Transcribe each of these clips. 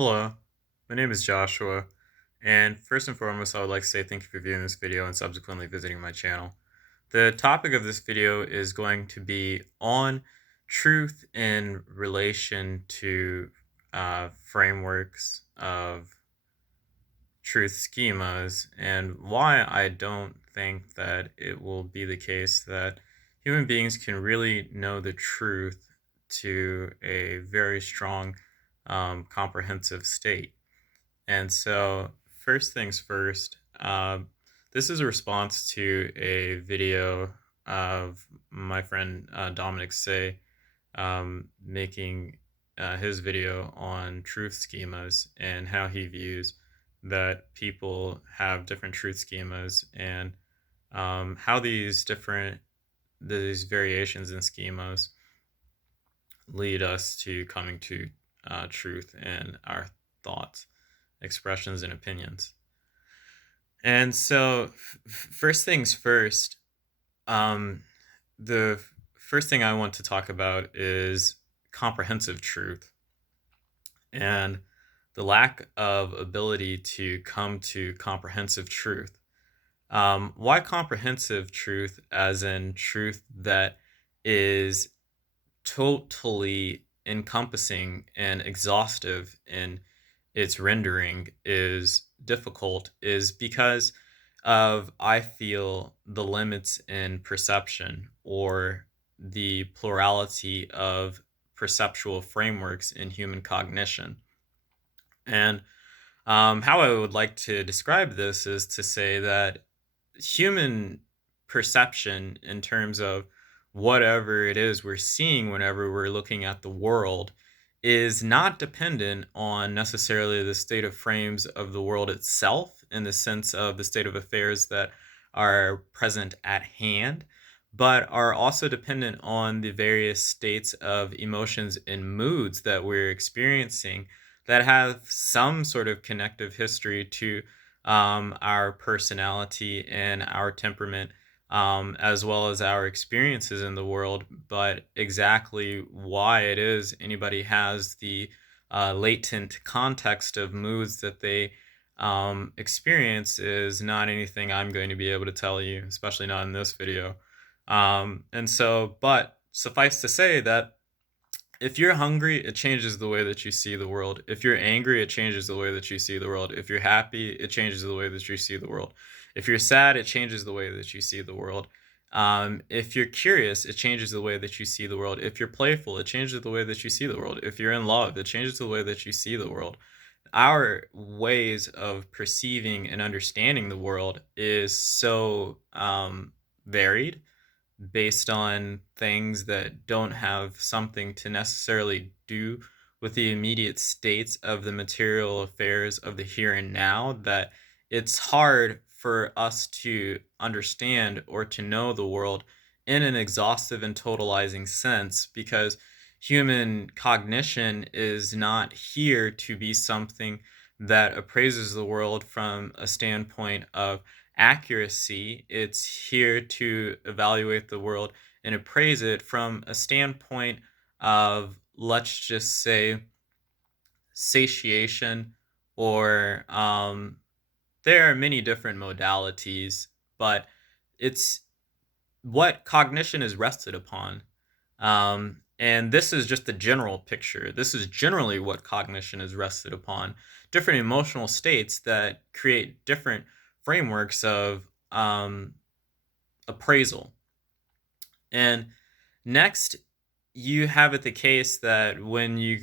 Hello, my name is Joshua, and first and foremost, I would like to say thank you for viewing this video and subsequently visiting my channel. The topic of this video is going to be on truth in relation to frameworks of truth schemas and why I don't think that it will be the case that human beings can really know the truth to a very strong, comprehensive state. And so, first things first, this is a response to a video of my friend Dominic say making his video on truth schemas and how he views that people have different truth schemas and how these variations in schemas lead us to coming to truth in our thoughts, expressions, and opinions. And so, first things first, um, the first thing I want to talk about is comprehensive truth and the lack of ability to come to comprehensive truth. Why comprehensive truth, as in truth that is totally encompassing and exhaustive in its rendering, is difficult, is because of, I feel, the limits in perception or the plurality of perceptual frameworks in human cognition. And how I would like to describe this is to say that human perception, in terms of whatever it is we're seeing whenever we're looking at the world, is not dependent on necessarily the state of frames of the world itself, in the sense of the state of affairs that are present at hand, but are also dependent on the various states of emotions and moods that we're experiencing that have some sort of connective history to our personality and our temperament, as well as our experiences in the world. But exactly why it is anybody has the latent context of moods that they experience is not anything I'm going to be able to tell you, especially not in this video. But suffice to say that if you're hungry, it changes the way that you see the world. If you're angry, it changes the way that you see the world. If you're happy, it changes the way that you see the world. If you're sad, it changes the way that you see the world. If you're curious, it changes the way that you see the world. If you're playful, it changes the way that you see the world. If you're in love, it changes the way that you see the world. Our ways of perceiving and understanding the world is so varied, based on things that don't have something to necessarily do with the immediate states of the material affairs of the here and now, that it's hard for us to understand or to know the world in an exhaustive and totalizing sense, because human cognition is not here to be something that appraises the world from a standpoint of accuracy. It's here to evaluate the world and appraise it from a standpoint of, let's just say, satiation, or there are many different modalities, but it's what cognition is rested upon. And this is just the general picture. This is generally what cognition is rested upon. Different emotional states that create different frameworks of appraisal. And next, you have it the case that when you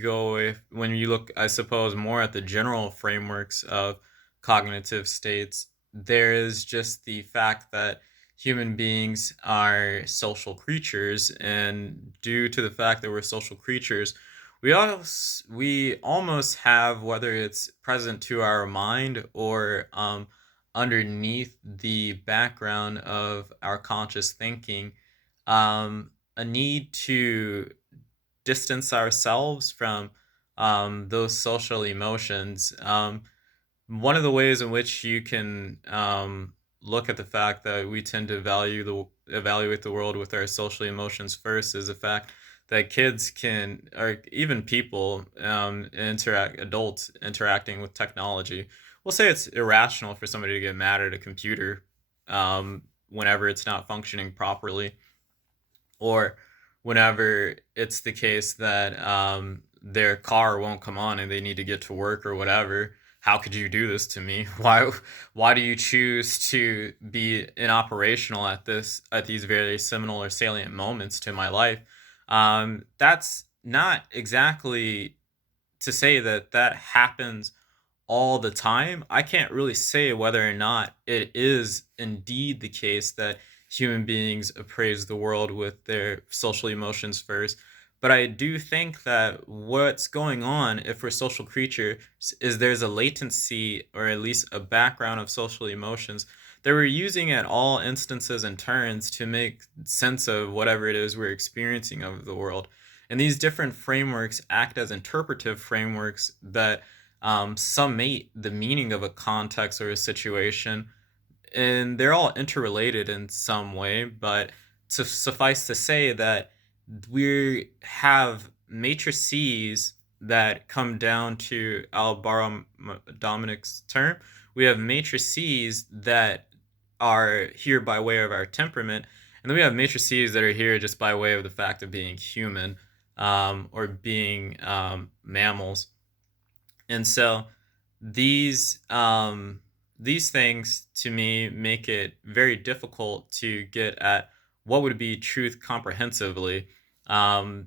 look, I suppose, more at the general frameworks of cognitive states, there is just the fact that human beings are social creatures, and due to the fact that we're social creatures, we almost have, whether it's present to our mind or underneath the background of our conscious thinking, a need to distance ourselves from those social emotions. One of the ways in which you can look at the fact that we tend to evaluate the world with our social emotions first is the fact that kids can, or even people, adults interacting with technology. We'll say it's irrational for somebody to get mad at a computer whenever it's not functioning properly, or whenever it's the case that their car won't come on and they need to get to work or whatever. How could you do this to me? Why do you choose to be inoperational at these very seminal or salient moments to my life? That's not exactly to say that that happens all the time. I can't really say whether or not it is indeed the case that human beings appraise the world with their social emotions first. But I do think that what's going on, if we're social creatures, is there's a latency or at least a background of social emotions that we're using at all instances and turns to make sense of whatever it is we're experiencing of the world. And these different frameworks act as interpretive frameworks that summate the meaning of a context or a situation, and they're all interrelated in some way. But to suffice to say that we have matrices that come down to, I'll borrow Dominic's term, we have matrices that are here by way of our temperament, and then we have matrices that are here just by way of the fact of being human, or being mammals. And so these these things to me make it very difficult to get at what would be truth comprehensively,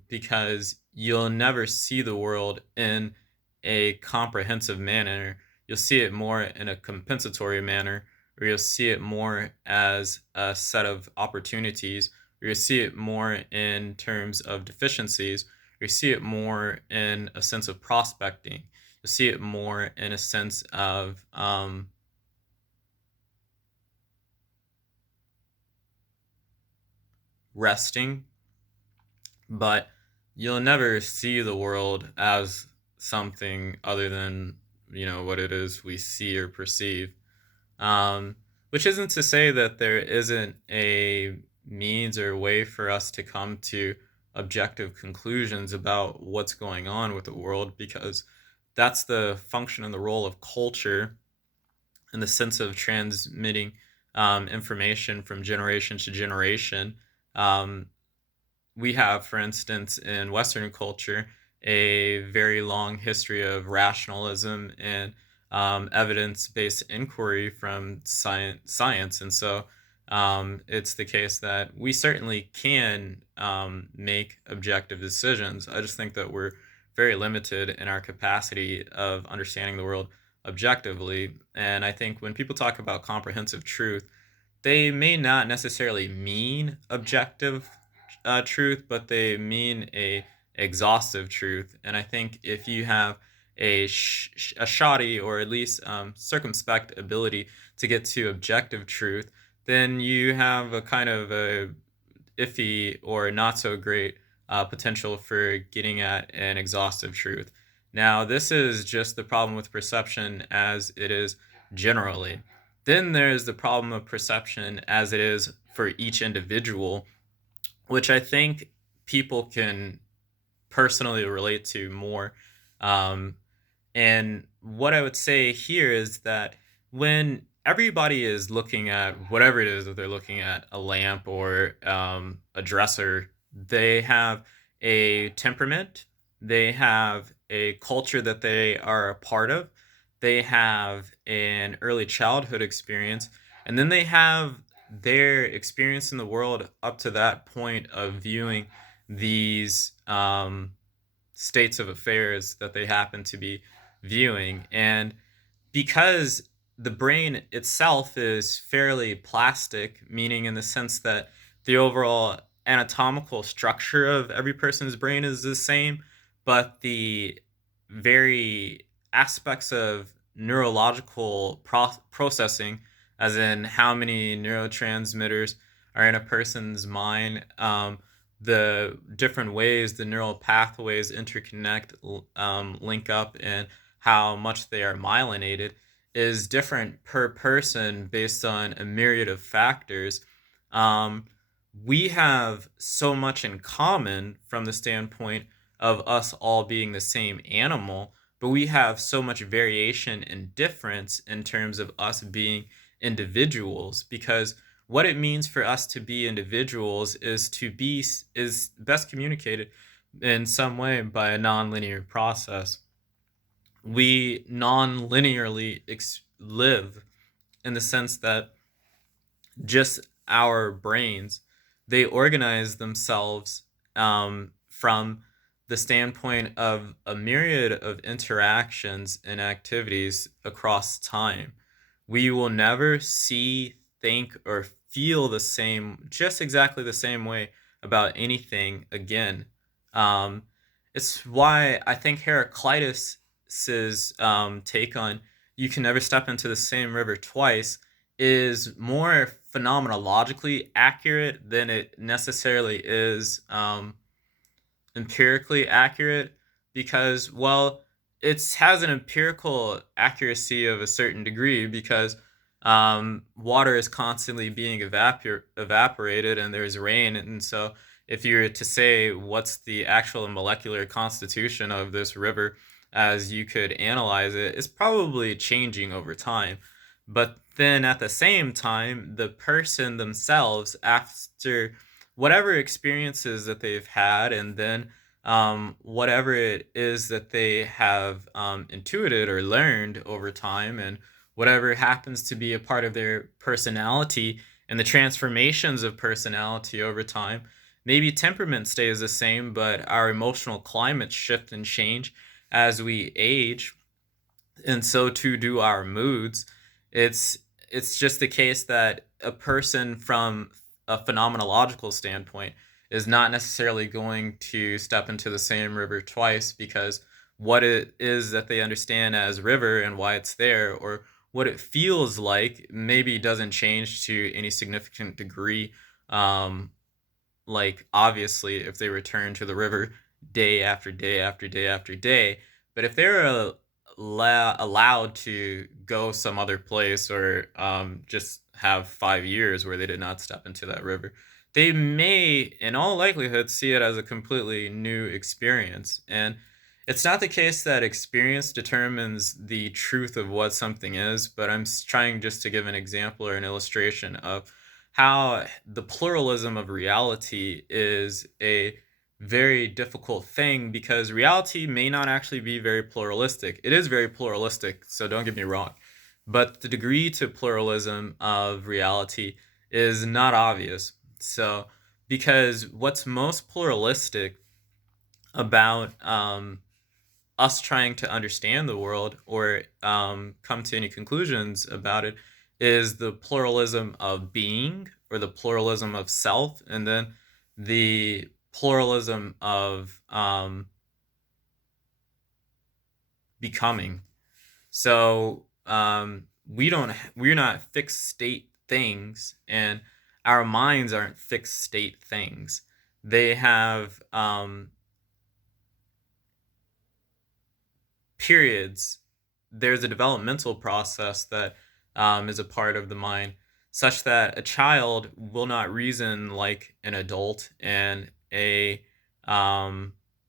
because you'll never see the world in a comprehensive manner. You'll see it more in a compensatory manner, or you'll see it more as a set of opportunities, or you'll see it more in terms of deficiencies, or you see it more in a sense of prospecting. You'll see it more in a sense of resting, but you'll never see the world as something other than, what it is we see or perceive. Um, which isn't to say that there isn't a means or way for us to come to objective conclusions about what's going on with the world, because that's the function and the role of culture in the sense of transmitting information from generation to generation. Um, we have, for instance, in Western culture, a very long history of rationalism and evidence-based inquiry from science, and so it's the case that we certainly can make objective decisions. I just think that we're very limited in our capacity of understanding the world objectively, and I think when people talk about comprehensive truth, they may not necessarily mean objective truth, but they mean a exhaustive truth. And I think if you have a shoddy or at least circumspect ability to get to objective truth, then you have a kind of a iffy or not so great potential for getting at an exhaustive truth. Now, this is just the problem with perception as it is generally. Then there's the problem of perception as it is for each individual, which I think people can personally relate to more. Um, and what I would say here is that when everybody is looking at whatever it is that they're looking at, a lamp or a dresser, they have a temperament, they have a culture that they are a part of, they have an early childhood experience, and then they have their experience in the world up to that point of viewing these states of affairs that they happen to be viewing. And because the brain itself is fairly plastic, meaning in the sense that the overall anatomical structure of every person's brain is the same, but the very aspects of neurological processing, as in how many neurotransmitters are in a person's mind, the different ways the neural pathways interconnect, link up, and how much they are myelinated is different per person based on a myriad of factors. Um, we have so much in common from the standpoint of us all being the same animal, but we have so much variation and difference in terms of us being individuals, because what it means for us to be individuals is is best communicated in some way by a nonlinear process. We non-linearly live in the sense that just our brains, they organize themselves from the standpoint of a myriad of interactions and activities across time. We will never see, think, or feel the same, just exactly the same way about anything again. Um, it's why I think Heraclitus's take on "you can never step into the same river twice" is more phenomenologically accurate than it necessarily is empirically accurate, because, well, it has an empirical accuracy of a certain degree, because water is constantly being evaporated and there's rain. And so if you were to say what's the actual molecular constitution of this river as you could analyze it, it's probably changing over time. But then at the same time, the person themselves, after whatever experiences that they've had, and then whatever it is that they have intuited or learned over time, and whatever happens to be a part of their personality and the transformations of personality over time. Maybe temperament stays the same, but our emotional climates shift and change as we age, and so too do our moods. It's it's just the case that a person from a phenomenological standpoint is not necessarily going to step into the same river twice, because what it is that they understand as river and why it's there, or what it feels like, maybe doesn't change to any significant degree. Um, like, obviously, if they return to the river day after day after day after day, but if they're allowed to go some other place, or just have 5 years where they did not step into that river, they may, in all likelihood, see it as a completely new experience. And it's not the case that experience determines the truth of what something is, but I'm trying just to give an example or an illustration of how the pluralism of reality is a very difficult thing, because reality may not actually be very pluralistic. It is very pluralistic, so don't get me wrong. But the degree to pluralism of reality is not obvious. So, because what's most pluralistic about us trying to understand the world, or come to any conclusions about it, is the pluralism of being, or the pluralism of self, and then the pluralism of becoming. So we're not fixed state things, and our minds aren't fixed state things. They have periods. There's a developmental process that is a part of the mind, such that a child will not reason like an adult, and a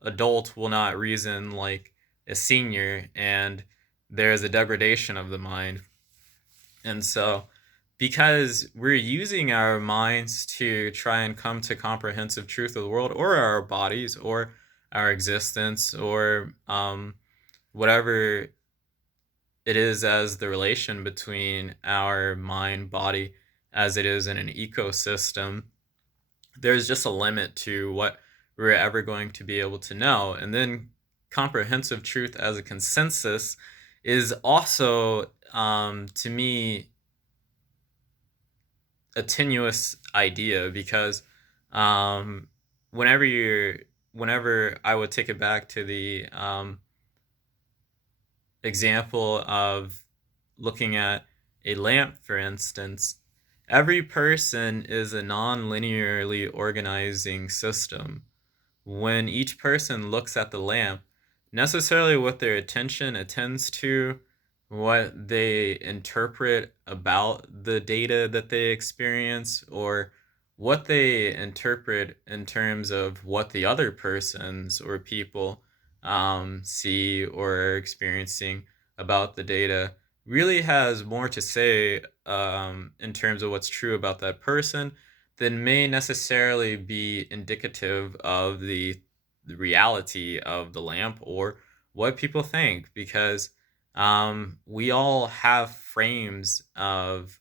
adult will not reason like a senior, and there's a degradation of the mind. And so, because we're using our minds to try and come to comprehensive truth of the world, or our bodies, or our existence, or whatever it is, as the relation between our mind body as it is in an ecosystem, there's just a limit to what we're ever going to be able to know. And then comprehensive truth as a consensus is also, to me, a tenuous idea, because um, whenever I would take it back to the example of looking at a lamp, for instance, every person is a non-linearly organizing system. When each person looks at the lamp, necessarily what their attention attends to, what they interpret about the data that they experience, or what they interpret in terms of what the other persons or people see or are experiencing about the data really has more to say in terms of what's true about that person than may necessarily be indicative of the reality of the lamp or what people think, because we all have frames of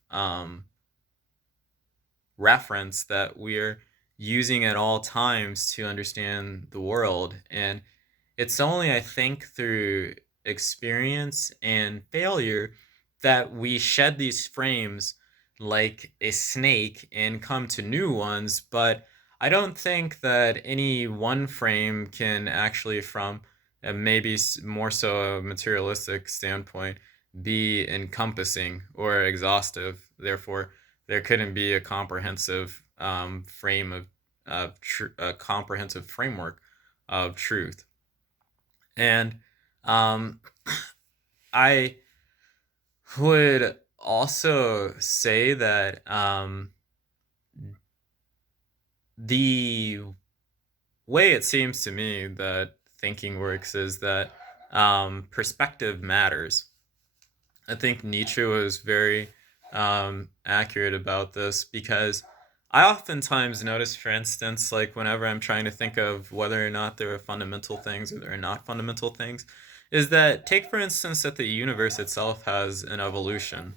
reference that we're using at all times to understand the world. And it's only, I think, through experience and failure that we shed these frames like a snake and come to new ones. But I don't think that any one frame can actually, from maybe more so a materialistic standpoint, be encompassing or exhaustive. Therefore, there couldn't be a comprehensive frame a comprehensive framework of truth. And um, I would also say that the way it seems to me that thinking works is that perspective matters. I think Nietzsche was very accurate about this, because I oftentimes notice, for instance, like whenever I'm trying to think of whether or not there are fundamental things or there are not fundamental things, is that take, for instance, that the universe itself has an evolution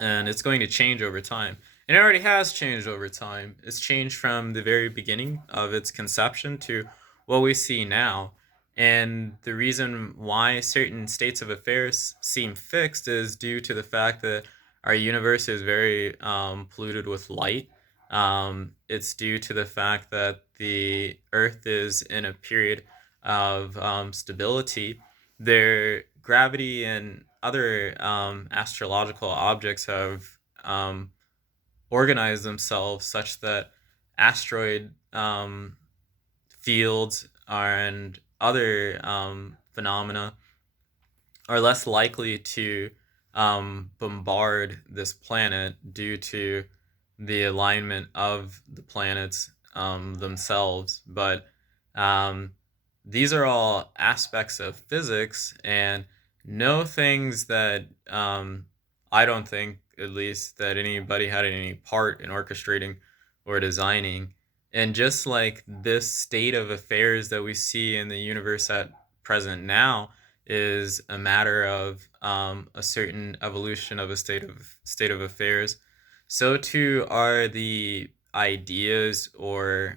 and it's going to change over time. And it already has changed over time. It's changed from the very beginning of its conception to what we see now. And the reason why certain states of affairs seem fixed is due to the fact that our universe is very polluted with light. It's due to the fact that the Earth is in a period of stability. Their gravity and other astrological objects have um, organized themselves such that asteroid fields and other phenomena are less likely to bombard this planet due to the alignment of the planets themselves. But um, these are all aspects of physics, and no things that I don't think, at least, that anybody had any part in orchestrating or designing. And just like this state of affairs that we see in the universe at present now is a matter of a certain evolution of a state of affairs, so too are the ideas or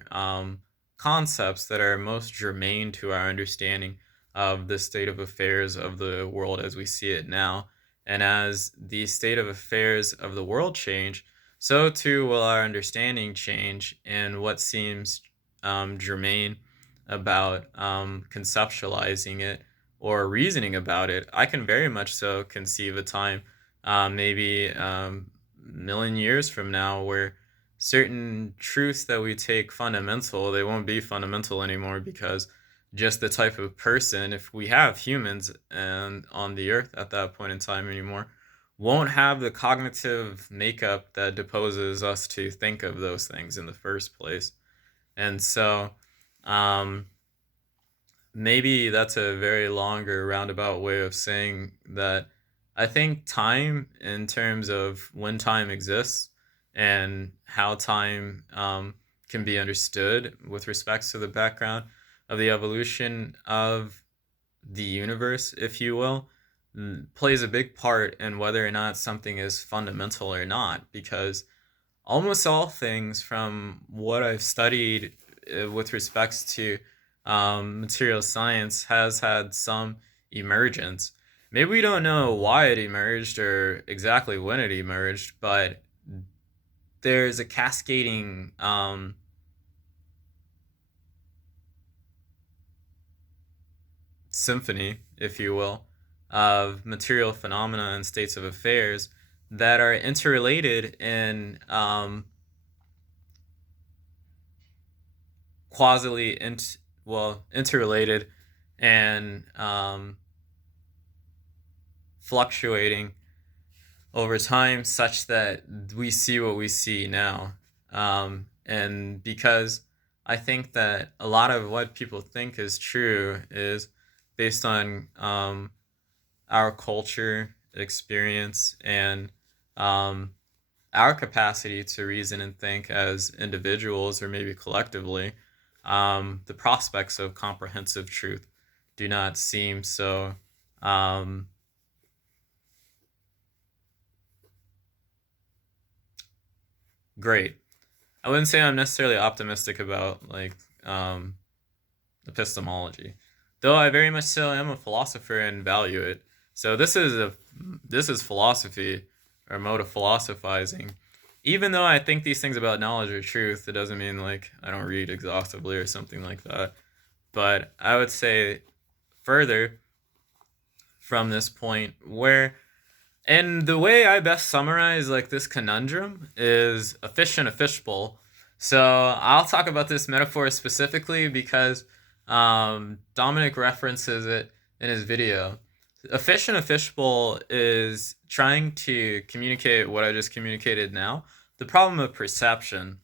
concepts that are most germane to our understanding of the state of affairs of the world as we see it now. And as the state of affairs of the world change, so too will our understanding change, and what seems germane about conceptualizing it or reasoning about it. I can very much so conceive a time, maybe million years from now, where certain truths that we take fundamental, they won't be fundamental anymore, because just the type of person, if we have humans and on the earth at that point in time anymore, won't have the cognitive makeup that deposes us to think of those things in the first place. And so um, maybe that's a very longer roundabout way of saying that I think time, in terms of when time exists and how time can be understood with respects to the background of the evolution of the universe, if you will, plays a big part in whether or not something is fundamental or not. Because almost all things, from what I've studied with respects to material science, has had some emergence. Maybe we don't know why it emerged or exactly when it emerged, but there's a cascading symphony, if you will, of material phenomena and states of affairs that are interrelated in causally interrelated and fluctuating over time, such that we see what we see now. And because I think that a lot of what people think is true is based on our culture, experience, and um, our capacity to reason and think as individuals or maybe collectively, the prospects of comprehensive truth do not seem so um, great. I wouldn't say I'm necessarily optimistic about like um, epistemology, though I very much so am a philosopher and value it. So this is philosophy or a mode of philosophizing. Even though I think these things about knowledge are truth, it doesn't mean like I don't read exhaustively or something like that. But I would say further from this point where and the way I best summarize like this conundrum is a fish in a fishbowl. So I'll talk about this metaphor specifically because Dominic references it in his video. A fish in a fishbowl is trying to communicate what I just communicated now. The problem of perception.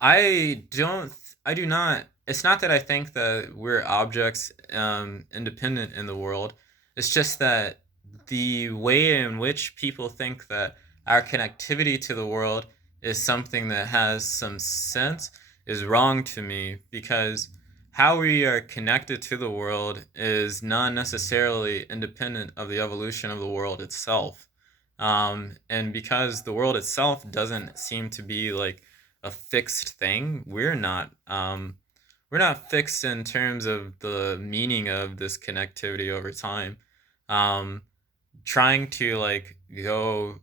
I don't. I do not. It's not that I think that we're objects independent in the world. It's just that the way in which people think that our connectivity to the world is something that has some sense is wrong to me because how we are connected to the world is not necessarily independent of the evolution of the world itself. And because the world itself doesn't seem to be like a fixed thing, we're not fixed in terms of the meaning of this connectivity over time. Um, Trying to like go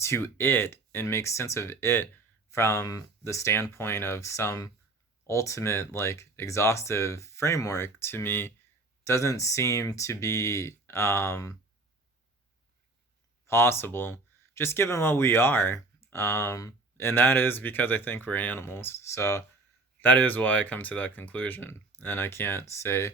to it and make sense of it from the standpoint of some ultimate like exhaustive framework to me doesn't seem to be possible just given what we are, and that is because I think we're animals. So that is why I come to that conclusion, and I can't say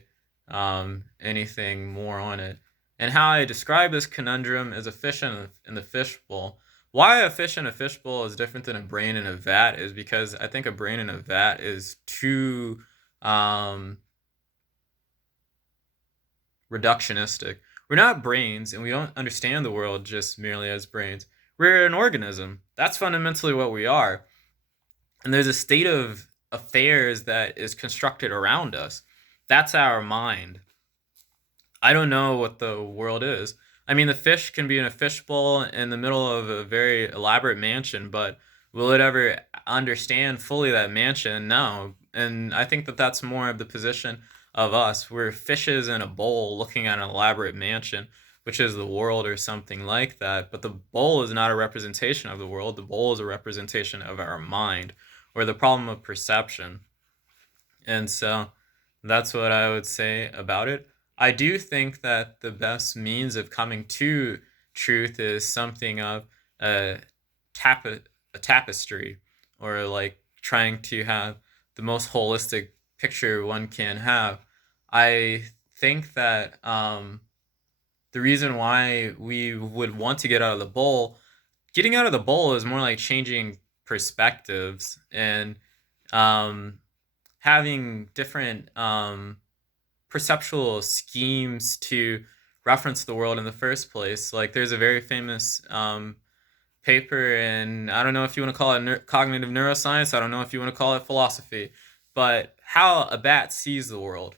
anything more on it. And how I describe this conundrum as a fish in the fishbowl. Why a fish in a fishbowl is different than a brain in a vat is because I think a brain in a vat is too um, reductionistic. We're not brains, and we don't understand the world just merely as brains. We're an organism. That's fundamentally what we are. And there's a state of affairs that is constructed around us. That's our mind. I don't know what the world is. I mean, the fish can be in a fishbowl in the middle of a very elaborate mansion, but will it ever understand fully that mansion? No. And I think that that's more of the position of us. We're fishes in a bowl looking at an elaborate mansion, which is the world or something like that. But the bowl is not a representation of the world. The bowl is a representation of our mind or the problem of perception. And so that's what I would say about it. I do think that the best means of coming to truth is something of a, a tapestry, or like trying to have the most holistic picture one can have. I think that the reason why we would want to get out of the bowl, getting out of the bowl is more like changing perspectives and um, having different perceptual schemes to reference the world in the first place. Like there's a very famous paper in, I don't know if you want to call it cognitive neuroscience, I don't know if you want to call it philosophy, but how a bat sees the world.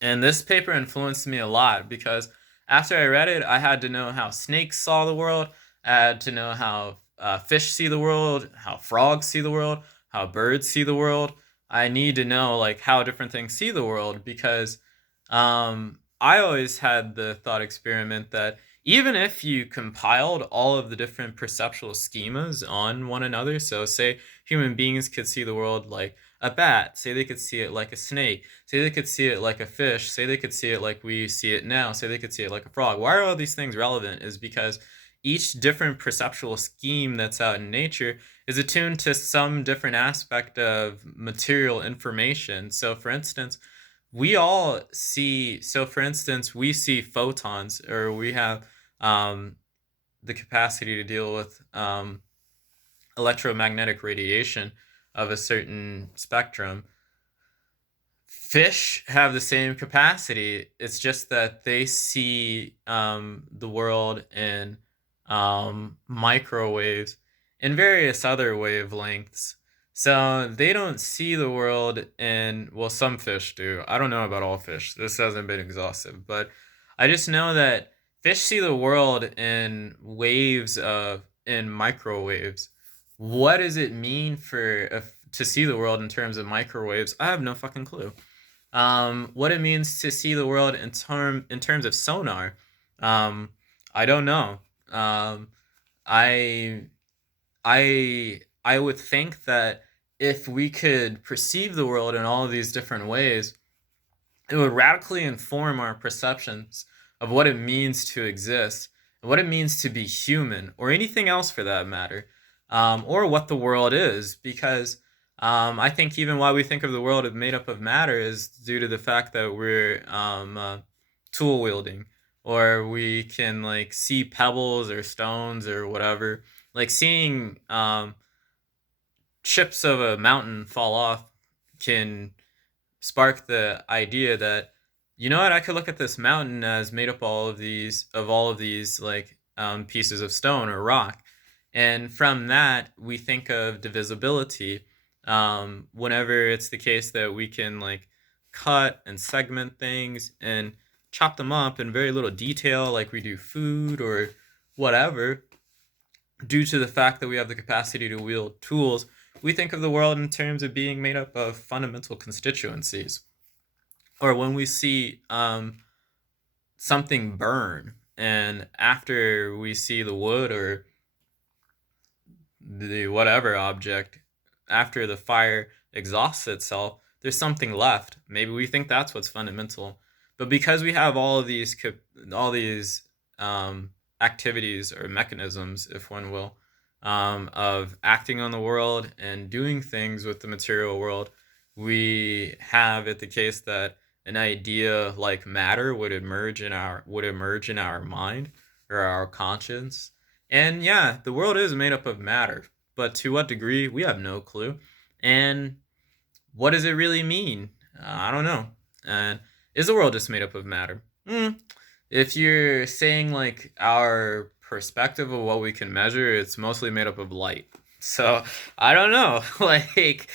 And this paper influenced me a lot because after I read it, I had to know how snakes saw the world. I had to know how fish see the world, how frogs see the world, how birds see the world. I need to know like how different things see the world because I always had the thought experiment that even if you compiled all of the different perceptual schemas on one another, so say human beings could see the world like a bat, say they could see it like a snake, say they could see it like a fish, say they could see it like we see it now, say they could see it like a frog. Why are all these things relevant is because each different perceptual scheme that's out in nature is attuned to some different aspect of material information. So for instance, for instance, we see photons, or we have um, the capacity to deal with electromagnetic radiation of a certain spectrum. Fish have the same capacity. It's just that they see the world in microwaves and various other wavelengths. So they don't see the world in, well, some fish do. I don't know about all fish. This hasn't been exhaustive, but I just know that fish see the world in waves of, in microwaves. What does it mean to see the world in terms of microwaves? I have no fucking clue. What it means to see the world in terms of sonar, um, I don't know. Um, I I would think that if we could perceive the world in all of these different ways, it would radically inform our perceptions of what it means to exist, and what it means to be human, or anything else for that matter, or what the world is. Because I think even why we think of the world as made up of matter is due to the fact that we're tool wielding, or we can like see pebbles or stones or whatever. Like seeing chips of a mountain fall off can spark the idea that, you know what, I could look at this mountain as made up all of these like pieces of stone or rock, and from that we think of divisibility. Whenever it's the case that we can like cut and segment things and chop them up in very little detail, like we do food or whatever, due to the fact that we have the capacity to wield tools, we think of the world in terms of being made up of fundamental constituencies. Or when we see something burn, and after we see the wood or the whatever object, after the fire exhausts itself, there's something left. Maybe we think that's what's fundamental. But because we have all these activities or mechanisms, if one will, of acting on the world and doing things with the material world, we have it the case that an idea like matter would emerge in our mind or our conscience. And yeah, the world is made up of matter, but to what degree, we have no clue. And what does it really mean? I don't know. And is the world just made up of matter? If you're saying like our perspective of what we can measure, it's mostly made up of light. So I don't know. Like,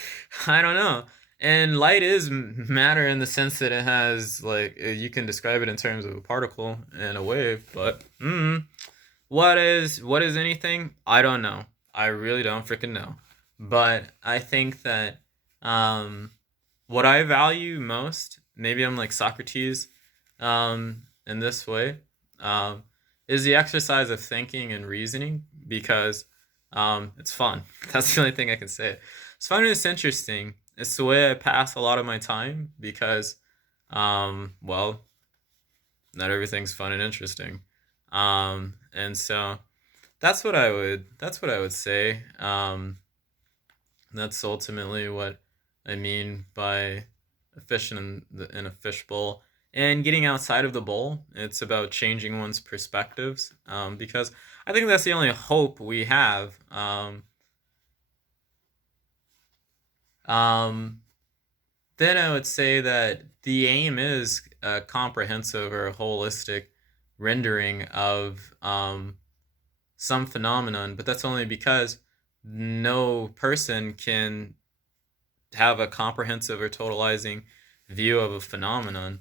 I don't know. And light is matter in the sense that it has like you can describe it in terms of a particle and a wave, but what is anything? I don't know. I really don't freaking know. But I think that um, what I value most, maybe I'm like Socrates in this way, um, is the exercise of thinking and reasoning because it's fun. That's the only thing I can say. It's fun and it's interesting. It's the way I pass a lot of my time because, well, not everything's fun and interesting. And so that's what I would say. That's ultimately what I mean by a fish in a fishbowl. And getting outside of the bowl, it's about changing one's perspectives, because I think that's the only hope we have. Um, then I would say that the aim is a comprehensive or a holistic rendering of some phenomenon, but that's only because no person can have a comprehensive or totalizing view of a phenomenon,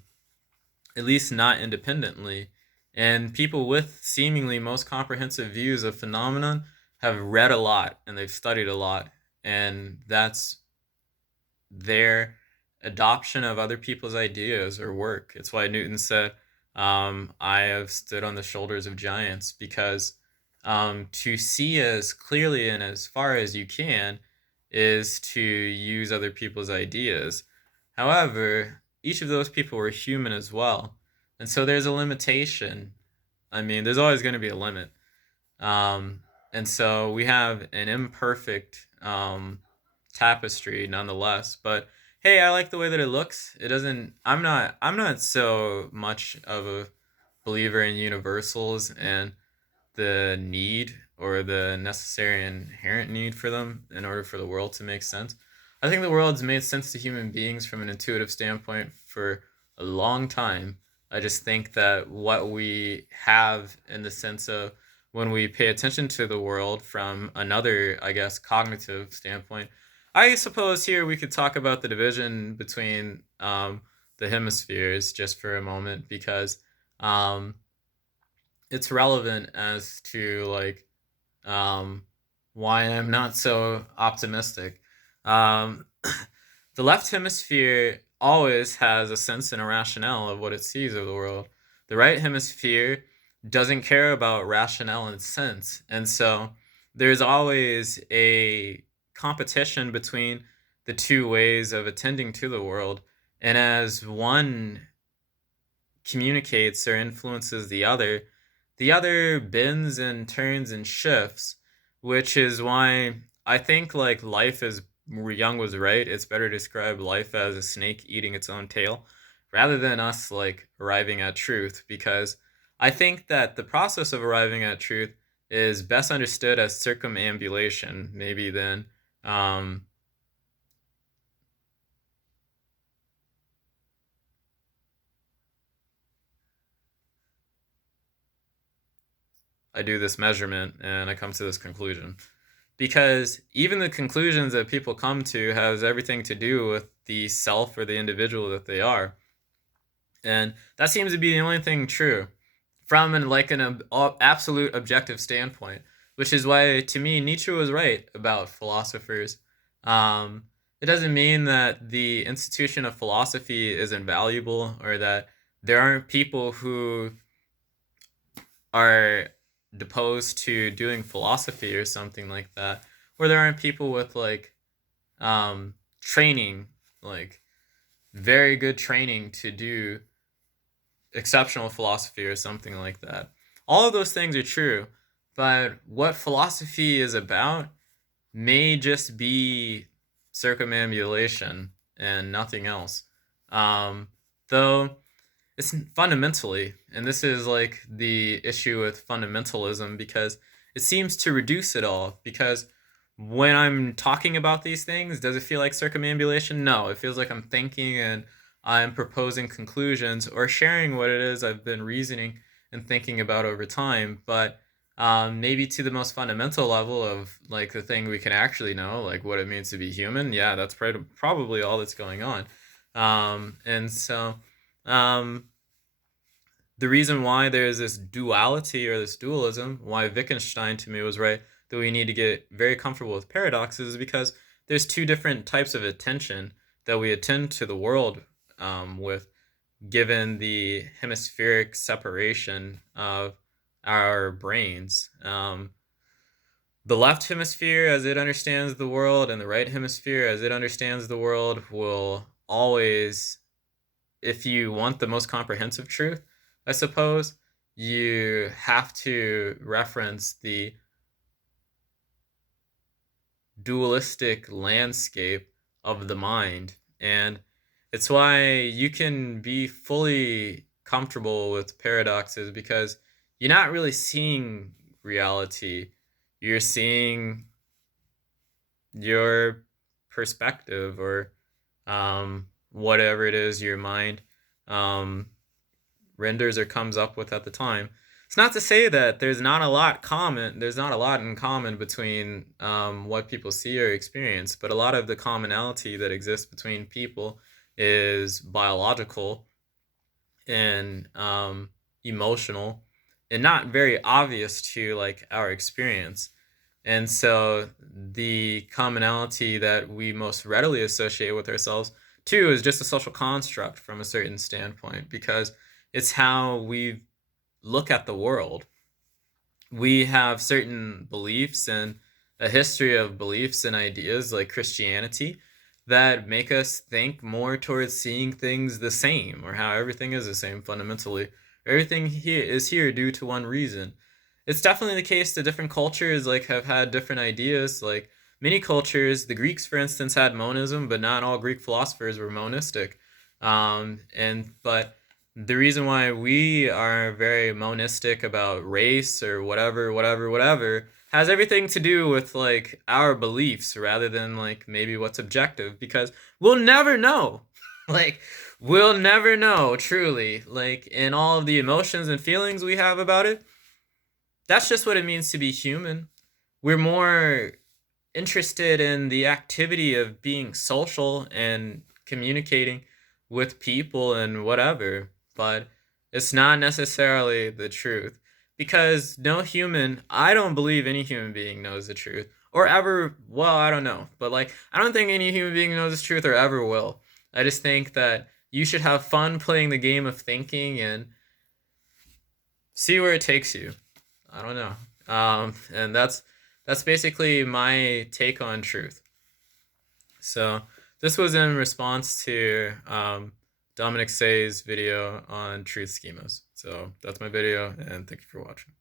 at least not independently. And people with seemingly most comprehensive views of phenomenon have read a lot and they've studied a lot, and that's their adoption of other people's ideas or work. It's why Newton said, I have stood on the shoulders of giants, because to see as clearly and as far as you can is to use other people's ideas. However, each of those people were human as well. And so there's a limitation. I mean, there's always going to be a limit. Um, and so we have an imperfect tapestry nonetheless. But hey, I like the way that it looks. It doesn't. I'm not so much of a believer in universals and the need or the necessary inherent need for them in order for the world to make sense. I think the world's made sense to human beings from an intuitive standpoint for a long time. I just think that what we have in the sense of when we pay attention to the world from another, I guess, cognitive standpoint, I suppose here we could talk about the division between the hemispheres just for a moment because um, it's relevant as to like um, why I'm not so optimistic. Um, the left hemisphere always has a sense and a rationale of what it sees of the world. The right hemisphere doesn't care about rationale and sense. And so there's always a competition between the two ways of attending to the world. And as one communicates or influences the other bends and turns and shifts, which is why I think like life is Young was right. It's better to describe life as a snake eating its own tail rather than us like arriving at truth because I think that the process of arriving at truth is best understood as circumambulation, maybe then um, I do this measurement and I come to this conclusion. Because even the conclusions that people come to has everything to do with the self or the individual that they are. And that seems to be the only thing true from an absolute objective standpoint, which is why to me Nietzsche was right about philosophers. Um, it doesn't mean that the institution of philosophy is invaluable or that there aren't people who are deposed to doing philosophy or something like that, or there aren't people with like training, like very good training to do exceptional philosophy or something like that. All of those things are true, but what philosophy is about may just be circumambulation and nothing else. Though it's fundamentally, and this is like the issue with fundamentalism because it seems to reduce it all. Because when I'm talking about these things, does it feel like circumambulation? No, it feels like I'm thinking and I'm proposing conclusions or sharing what it is I've been reasoning and thinking about over time. But maybe to the most fundamental level of like the thing we can actually know, like what it means to be human, yeah, that's probably all that's going on. And so um, the reason why there's this duality or this dualism, why Wittgenstein to me was right, that we need to get very comfortable with paradoxes, is because there's two different types of attention that we attend to the world with, given the hemispheric separation of our brains. The left hemisphere, as it understands the world, and the right hemisphere, as it understands the world, will always, if you want the most comprehensive truth, I suppose, you have to reference the dualistic landscape of the mind. And it's why you can be fully comfortable with paradoxes because you're not really seeing reality. You're seeing your perspective or whatever it is your mind um, renders or comes up with at the time. It's not to say that there's not a lot common. There's not a lot in common between what people see or experience, but a lot of the commonality that exists between people is biological and emotional, and not very obvious to like our experience. And so the commonality that we most readily associate with ourselves too is just a social construct from a certain standpoint because it's how we look at the world. We have certain beliefs and a history of beliefs and ideas like Christianity that make us think more towards seeing things the same or how everything is the same fundamentally. Everything here is here due to one reason. It's definitely the case that different cultures like have had different ideas. Like many cultures, the Greeks, for instance, had monism, but not all Greek philosophers were monistic. But the reason why we are very monistic about race or whatever has everything to do with like our beliefs rather than like maybe what's objective, because we'll never know. Like we'll never know truly, like in all of the emotions and feelings we have about it. That's just what it means to be human. We're more interested in the activity of being social and communicating with people and whatever, but it's not necessarily the truth. Because no human, I don't believe any human being knows the truth. Or ever, well, I don't know. But like, I don't think any human being knows the truth or ever will. I just think that you should have fun playing the game of thinking and see where it takes you. I don't know. And that's basically my take on truth. So this was in response to Dominic Say's video on truth schemas. So that's my video, and thank you for watching.